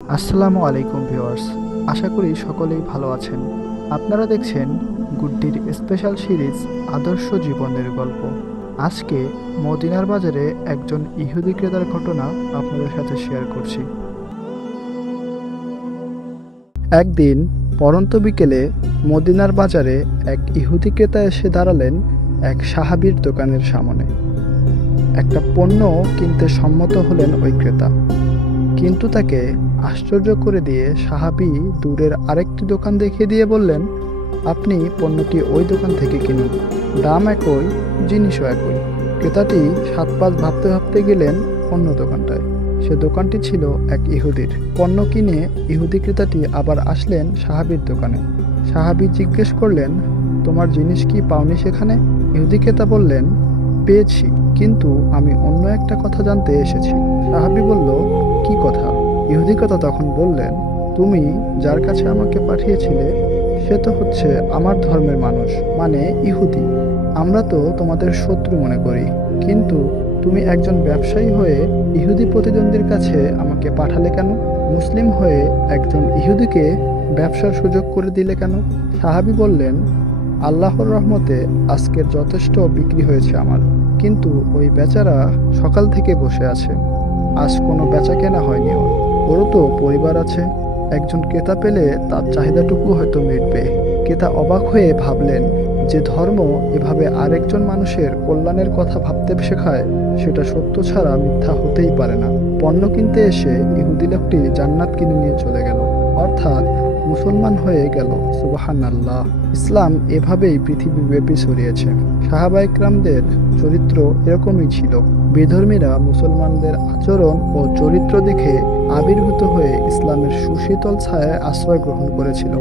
আসসালামু আলাইকুম ভিউয়ার্স, আশা করি সকলেই ভালো আছেন। আপনারা দেখছেন গুড্ডির স্পেশাল সিরিজ আদর্শ জীবনের গল্প। আজকে মদিনার বাজারে একজন ইহুদি ক্রেতার ঘটনা আপনাদের সাথে শেয়ার করছি। একদিন পড়ন্ত বিকেলে মদিনার বাজারে এক ইহুদি ক্রেতা এসে দাঁড়ালেন এক সাহাবীর দোকানের সামনে। একটা পণ্য কিনতে সম্মত হলেন ওই ক্রেতা, কিন্তু তাকে আশ্চর্য করে দিয়ে সাহাবী দূরের আরেকটি দোকান দেখিয়ে দিয়ে বললেন, আপনি পণ্যটি ওই দোকান থেকে কিনুন, দাম একই, জিনিসও একই। ক্রেতাটি সাত পাঁচ ভাবতে ভাবতে গেলেন অন্য দোকানটায়। সে দোকানটি ছিল এক ইহুদির। পণ্য কিনে ইহুদি ক্রেতাটি আবার আসলেন সাহাবীর দোকানে। সাহাবী জিজ্ঞেস করলেন, তোমার জিনিস কি পাওনি সেখানে? ইহুদি ক্রেতা বললেন, পেয়েছি, কিন্তু আমি অন্য একটা কথা জানতে এসেছি। সাহাবী বলল, কি কথা? ইহুদি ক্রেতা তখন বললেন, তুমি যার কাছে আমাকে পাঠিয়েছিলে সে তো হচ্ছে আমার ধর্মের মানুষ, মানে ইহুদি। আমরা তো তোমাদের শত্রু মনে করি, কিন্তু তুমি একজন ব্যবসায়ী হয়ে ইহুদি প্রতিদ্বন্দ্বীর কাছে আমাকে পাঠালে কেন? মুসলিম হয়ে একজন ইহুদিকে ব্যবসার সুযোগ করে দিলে কেন? সাহাবী বললেন, আল্লাহর রহমতে আজকের যথেষ্ট বিক্রি হয়েছে আমার, কিন্তু ওই বেচারা সকাল থেকে বসে আছে, আজ কোনো বেচা কেনা হয়নি ওরও তো পরিবার আছে। একজন ক্রেতা পেলে তার চাহিদাটুকু হয়তো মিটবে। ক্রেতা অবাক হয়ে ভাবলেন, যে ধর্ম এভাবে আরেকজন মানুষের কল্যাণের কথা ভাবতে শেখায় সেটা সত্য ছাড়া মিথ্যা হতেই পারে না। পণ্য কিনতে এসে ইহুদি লোকটি জান্নাত কিনে নিয়ে চলে গেল, অর্থাৎ মুসলমান হয়ে গেল। সুবহানাল্লাহ। ইসলাম এভাবেই পৃথিবীব্যাপী ছড়িয়েছে। সাহাবা ইকরামদের চরিত্র এরকমই ছিল। বিধর্মীরা মুসলমানদের আচরণ ও চরিত্র দেখে আবির্ভূত হয়ে ইসলামের সুশীতল ছায়ায় আশ্রয় গ্রহণ করেছিল।